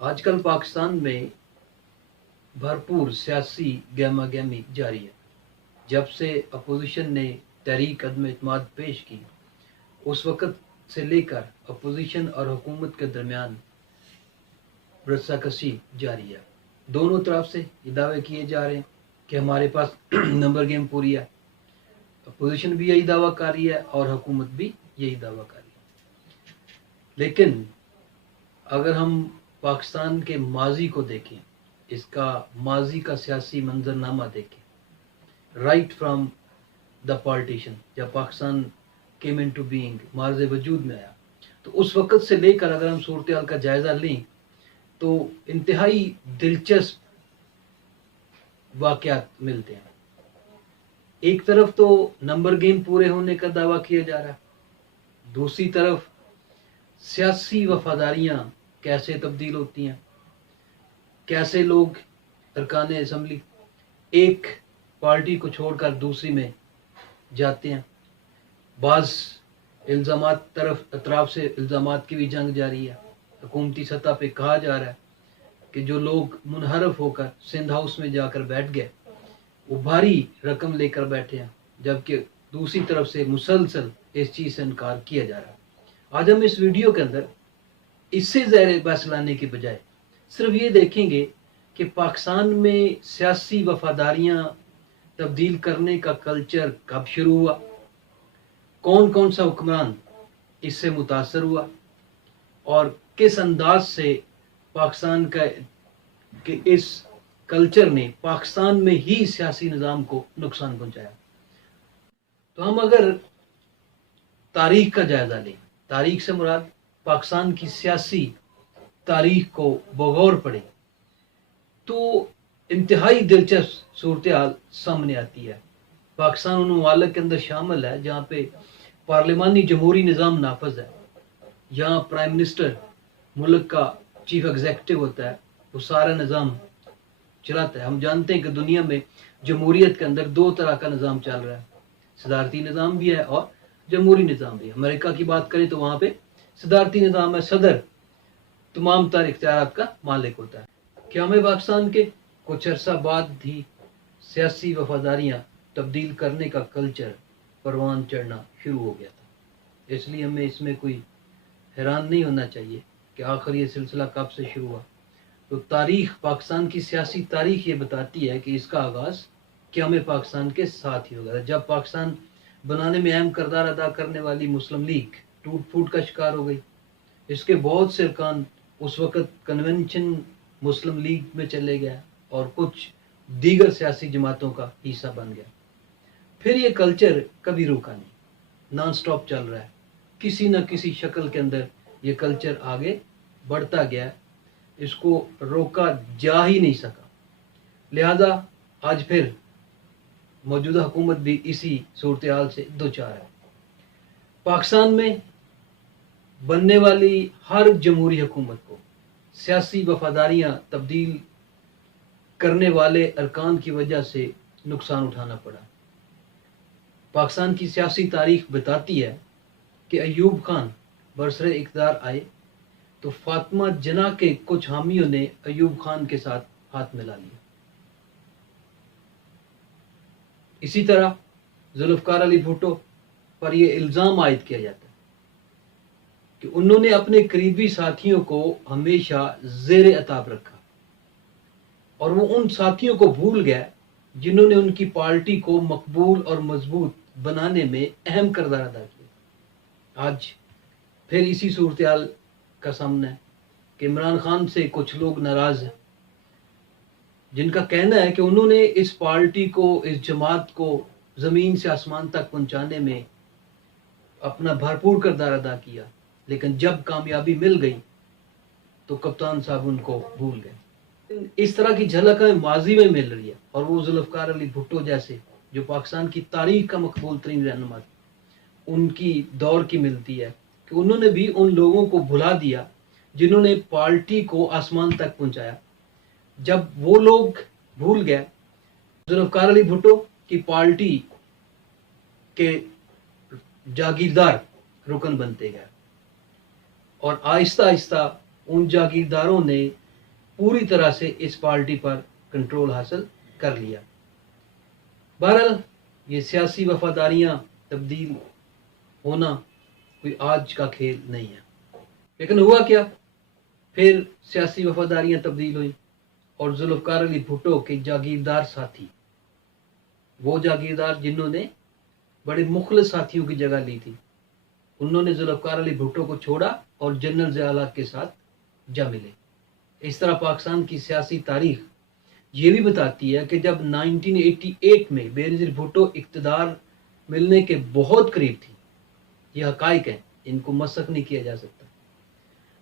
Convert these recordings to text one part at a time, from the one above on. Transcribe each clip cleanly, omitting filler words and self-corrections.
آج کل پاکستان میں بھرپور سیاسی گہما گہمی جاری ہے۔ جب سے اپوزیشن نے تحریک عدم اعتماد پیش کی، اس وقت سے لے کر اپوزیشن اور حکومت کے درمیان رسا کسی جاری ہے۔ دونوں طرف سے یہ دعوے کیے جا رہے ہیں کہ ہمارے پاس نمبر گیم پوری ہے۔ اپوزیشن بھی یہی دعویٰ کر رہی ہے اور حکومت بھی یہی دعویٰ کر رہی ہے۔ لیکن اگر ہم پاکستان کے ماضی کو دیکھیں، اس کا ماضی کا سیاسی منظرنامہ دیکھیں، رائٹ فرام دا پالیٹیشین، جب Pakistan came into being, مارز وجود میں آیا، تو اس وقت سے لے کر اگر ہم صورتحال کا جائزہ لیں تو انتہائی دلچسپ واقعات ملتے ہیں۔ ایک طرف تو نمبر گیم پورے ہونے کا دعویٰ کیا جا رہا ہے، دوسری طرف سیاسی وفاداریاں کیسے تبدیل ہوتی ہیں، کیسے لوگ ارکان اسمبلی ایک پارٹی کو چھوڑ کر دوسری میں جاتے ہیں۔ بعض الزامات اطراف سے الزامات کی بھی جنگ جاری ہے۔ حکومتی سطح پہ کہا جا رہا ہے کہ جو لوگ منحرف ہو کر سندھ ہاؤس میں جا کر بیٹھ گئے وہ بھاری رقم لے کر بیٹھے ہیں، جبکہ دوسری طرف سے مسلسل اس چیز سے انکار کیا جا رہا ہے۔ آج ہم اس ویڈیو کے اندر اس سے زیر بحث لانے کے بجائے صرف یہ دیکھیں گے کہ پاکستان میں سیاسی وفاداریاں تبدیل کرنے کا کلچر کب شروع ہوا، کون کون سا حکمران اس سے متاثر ہوا، اور کس انداز سے پاکستان کا کہ اس کلچر نے پاکستان میں ہی سیاسی نظام کو نقصان پہنچایا۔ تو ہم اگر تاریخ کا جائزہ لیں، تاریخ سے مراد پاکستان کی سیاسی تاریخ کو بغور پڑھیں، تو انتہائی دلچسپ صورتحال سامنے آتی ہے۔ پاکستان ان ممالک کے اندر شامل ہے جہاں پہ پارلیمانی جمہوری نظام نافذ ہے، جہاں پرائم منسٹر ملک کا چیف ایگزیکٹو ہوتا ہے، وہ سارا نظام چلاتا ہے۔ ہم جانتے ہیں کہ دنیا میں جمہوریت کے اندر دو طرح کا نظام چل رہا ہے، صدارتی نظام بھی ہے اور جمہوری نظام بھی ہے۔ امریکہ کی بات کریں تو وہاں پہ صدارتی نظام ہے، صدر تمام تر اختیارات کا مالک ہوتا ہے۔ قیام پاکستان کے کچھ عرصہ بعد ہی سیاسی وفاداریاں تبدیل کرنے کا کلچر پروان چڑھنا شروع ہو گیا تھا۔ اس لیے ہمیں اس میں کوئی حیران نہیں ہونا چاہیے کہ آخر یہ سلسلہ کب سے شروع ہوا۔ تو تاریخ، پاکستان کی سیاسی تاریخ یہ بتاتی ہے کہ اس کا آغاز قیام پاکستان کے ساتھ ہی ہوگا، جب پاکستان بنانے میں اہم کردار ادا کرنے والی مسلم لیگ ٹوٹ پھوٹ کا شکار ہو گئی۔ اس کے بہت سے ارکان اس وقت کنونشن مسلم لیگ میں چلے گئے اور کچھ دیگر سیاسی جماعتوں کا حصہ بن گیا۔ پھر یہ کلچر کبھی روکا نہیں، نان سٹاپ چل رہا ہے، کسی نہ کسی شکل کے اندر یہ کلچر آگے بڑھتا گیا، اس کو روکا جا ہی نہیں سکا۔ لہذا آج پھر موجودہ حکومت بھی اسی صورتحال سے دوچار ہے۔ پاکستان میں بننے والی ہر جمہوری حکومت کو سیاسی وفاداریاں تبدیل کرنے والے ارکان کی وجہ سے نقصان اٹھانا پڑا۔ پاکستان کی سیاسی تاریخ بتاتی ہے کہ ایوب خان برسر اقتدار آئے تو فاطمہ جناح کے کچھ حامیوں نے ایوب خان کے ساتھ ہاتھ ملا لیا۔ اسی طرح ذوالفقار علی بھٹو پر یہ الزام عائد کیا جاتا ہے کہ انہوں نے اپنے قریبی ساتھیوں کو ہمیشہ زیر عتاب رکھا اور وہ ان ساتھیوں کو بھول گئے جنہوں نے ان کی پارٹی کو مقبول اور مضبوط بنانے میں اہم کردار ادا کیا۔ آج پھر اسی صورتحال کا سامنا ہے کہ عمران خان سے کچھ لوگ ناراض ہیں، جن کا کہنا ہے کہ انہوں نے اس پارٹی کو، اس جماعت کو زمین سے آسمان تک پہنچانے میں اپنا بھرپور کردار ادا کیا، لیکن جب کامیابی مل گئی تو کپتان صاحب ان کو بھول گئے۔ اس طرح کی جھلک ہمیں ماضی میں مل رہی ہے، اور وہ ذوالفقار علی بھٹو جیسے جو پاکستان کی تاریخ کا مقبول ترین رہنما تھے، ان کی دور کی ملتی ہے کہ انہوں نے بھی ان لوگوں کو بھلا دیا جنہوں نے پارٹی کو آسمان تک پہنچایا۔ جب وہ لوگ بھول گئے، ذوالفقار علی بھٹو کی پارٹی کے جاگیردار رکن بنتے گئے، اور آہستہ آہستہ ان جاگیرداروں نے پوری طرح سے اس پارٹی پر کنٹرول حاصل کر لیا۔ بہرحال یہ سیاسی وفاداریاں تبدیل ہونا کوئی آج کا کھیل نہیں ہے، لیکن ہوا کیا؟ پھر سیاسی وفاداریاں تبدیل ہوئیں اور ذوالفقار علی بھٹو کے جاگیردار ساتھی، وہ جاگیردار جنہوں نے بڑے مخلص ساتھیوں کی جگہ لی تھی، انہوں نے ذوالفقار علی بھٹو کو چھوڑا اور جنرل ضیاء الحق کے ساتھ جا ملے۔ اس طرح پاکستان کی سیاسی تاریخ یہ بھی بتاتی ہے کہ جب 1988 میں بےنظیر بھٹو اقتدار ملنے کے بہت قریب تھی، یہ حقائق ہیں، ان کو مسخ نہیں کیا جا سکتا،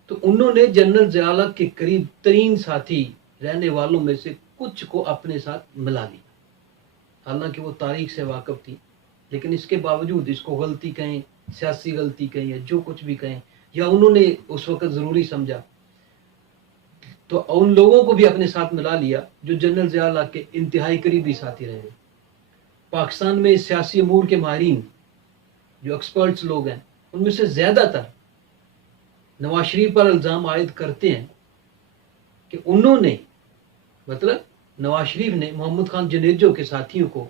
تو انہوں نے جنرل ضیاء الحق کے قریب ترین ساتھی رہنے والوں میں سے کچھ کو اپنے ساتھ ملا لیا۔ حالانکہ وہ تاریخ سے واقف تھی، لیکن اس کے باوجود اس کو غلطی کہیں، سیاسی غلطی کہیں یا جو کچھ بھی کہیں، یا انہوں نے اس وقت ضروری سمجھا، تو ان لوگوں کو بھی اپنے ساتھ ملا لیا جو جنرل ضیاء الحق کے انتہائی قریبی ساتھی رہے۔ پاکستان میں سیاسی امور کے ماہرین جو ایکسپرٹس لوگ ہیں، ان میں سے زیادہ تر نواز شریف پر الزام عائد کرتے ہیں کہ انہوں نے، مطلب نواز شریف نے محمد خان جنیجو کے ساتھیوں کو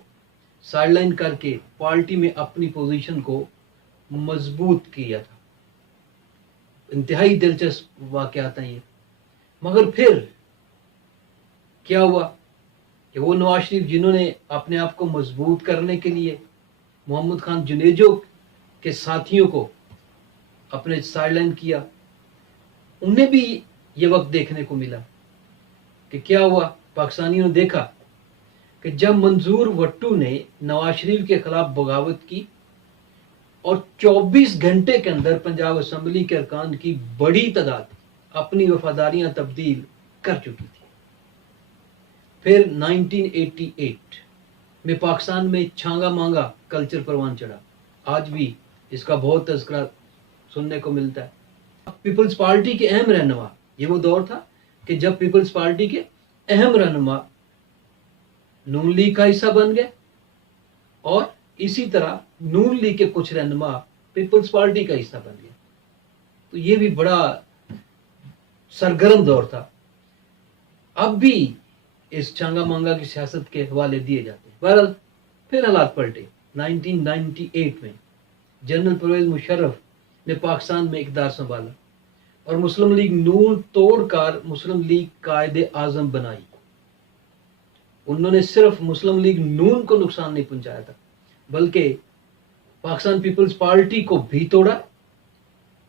سائیڈ لائن کر کے پارٹی میں اپنی پوزیشن کو مضبوط کیا تھا۔ انتہائی دلچسپ واقعات ہیں یہ۔ مگر پھر کیا ہوا کہ وہ نواز شریف جنہوں نے اپنے آپ کو مضبوط کرنے کے لیے محمد خان جنیجو کے ساتھیوں کو اپنے سائیڈ لائن کیا، انہیں بھی یہ وقت دیکھنے کو ملا کہ کیا ہوا۔ پاکستانیوں نے دیکھا کہ جب منظور وٹو نے نواز شریف کے خلاف بغاوت کی اور 24 گھنٹے کے اندر پنجاب اسمبلی کے ارکان کی بڑی تعداد اپنی وفاداریاں تبدیل کر چکی تھی۔ پھر 1988 میں پاکستان میں چھانگا مانگا کلچر پروان چڑھا، آج بھی اس کا بہت تذکرہ سننے کو ملتا ہے۔ پیپلز پارٹی کے اہم رہنما، یہ وہ دور تھا کہ جب پیپلز پارٹی کے اہم رہنما نون لیگ کا حصہ بن گئے اور اسی طرح نون لیگ کے کچھ رہنما پیپلز پارٹی کا حصہ بن گئے، تو یہ بھی بڑا سرگرم دور تھا۔ اب بھی اس چھانگا مانگا کی سیاست کے حوالے دیے جاتے ہیں۔ بہرحال پھر حالات پلٹے۔ 1998 میں جنرل پرویز مشرف نے پاکستان میں اقتدار سنبھالا اور مسلم لیگ نون توڑ کر مسلم لیگ قائد اعظم بنائی۔ انہوں نے صرف مسلم لیگ نون کو نقصان نہیں پہنچایا تھا، بلکہ پاکستان پیپلز پارٹی کو بھی توڑا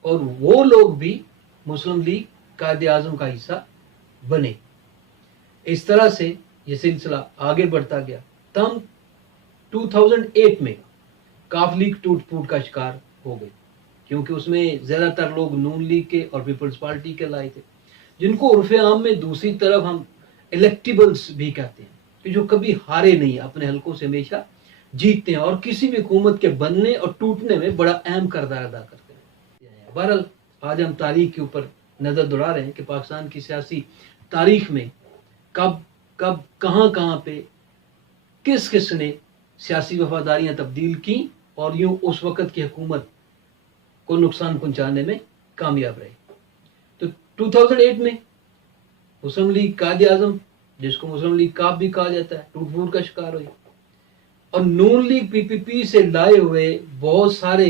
اور وہ لوگ بھی مسلم لیگ قائد اعظم کا حصہ بنے۔ اس طرح سے یہ سلسلہ آگے بڑھتا گیا۔ تاہم 2008 میں کاف لیگ ٹوٹ پھوٹ کا شکار ہو گئی، کیونکہ اس میں زیادہ تر لوگ نون لیگ کے اور پیپلز پارٹی کے لائے تھے، جن کو عرف عام میں دوسری طرف ہم الیکٹیبلز بھی کہتے ہیں، کہ جو کبھی ہارے نہیں، اپنے حلقوں سے ہمیشہ جیتتے ہیں اور کسی بھی حکومت کے بننے اور ٹوٹنے میں بڑا اہم کردار ادا کرتے ہیں۔ بہرحال آج ہم تاریخ کے اوپر نظر دوڑا رہے ہیں کہ پاکستان کی سیاسی تاریخ میں کب کہاں پہ کس کس نے سیاسی وفاداریاں تبدیل کی اور یوں اس وقت کی حکومت کو نقصان پہنچانے میں کامیاب رہے۔ تو 2008 میں مسلم لیگ قائد اعظم، جس کو مسلم لیگ کاف بھی کہا جاتا ہے، ٹوٹ پھوٹ کا شکار ہوئی، اور نون لیگ پی پی پی سے لائے ہوئے بہت سارے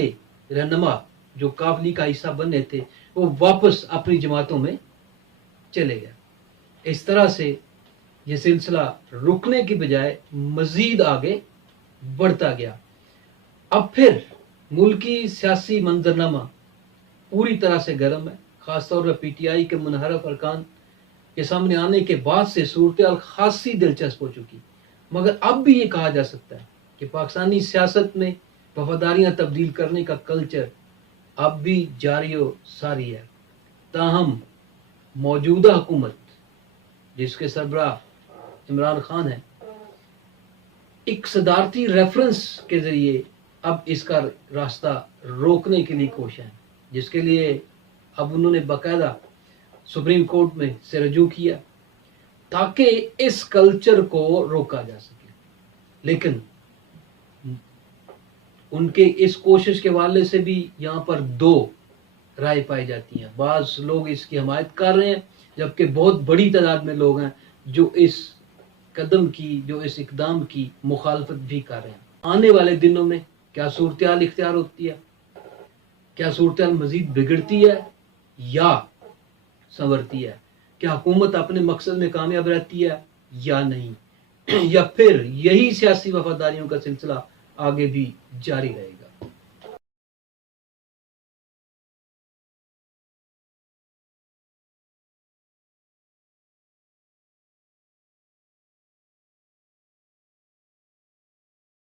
رہنما جو کاف لیگ کا حصہ بنے تھے، وہ واپس اپنی جماعتوں میں چلے گئے۔ اس طرح سے یہ سلسلہ رکنے کی بجائے مزید آگے بڑھتا گیا۔ اب پھر ملکی سیاسی منظرنامہ پوری طرح سے گرم ہے، خاص طور پر پی ٹی آئی کے منحرف ارکان کے سامنے آنے کے بعد سے صورتحال خاصی دلچسپ ہو چکی، مگر اب بھی یہ کہا جا سکتا ہے کہ پاکستانی سیاست میں وفاداریاں تبدیل کرنے کا کلچر اب بھی جاری و ساری ہے۔ تاہم موجودہ حکومت جس کے سربراہ عمران خان ہے، ایک صدارتی ریفرنس کے ذریعے اب اس کا راستہ روکنے کے لیے کوشاں ہے، جس کے لیے اب انہوں نے باقاعدہ سپریم کورٹ میں سے رجوع کیا تاکہ اس کلچر کو روکا جا سکے۔ لیکن ان کے اس کوشش کے حوالے سے بھی یہاں پر دو رائے پائی جاتی ہیں۔ بعض لوگ اس کی حمایت کر رہے ہیں جبکہ بہت بڑی تعداد میں لوگ ہیں جو اس قدم کی، جو اس اقدام کی مخالفت بھی کر رہے ہیں۔ آنے والے دنوں میں کیا صورتحال اختیار ہوتی ہے؟ کیا صورتحال مزید بگڑتی ہے یا سنورتی ہے؟ کیا حکومت اپنے مقصد میں کامیاب رہتی ہے یا نہیں؟ یا پھر یہی سیاسی وفاداریوں کا سلسلہ آگے بھی جاری رہے گا؟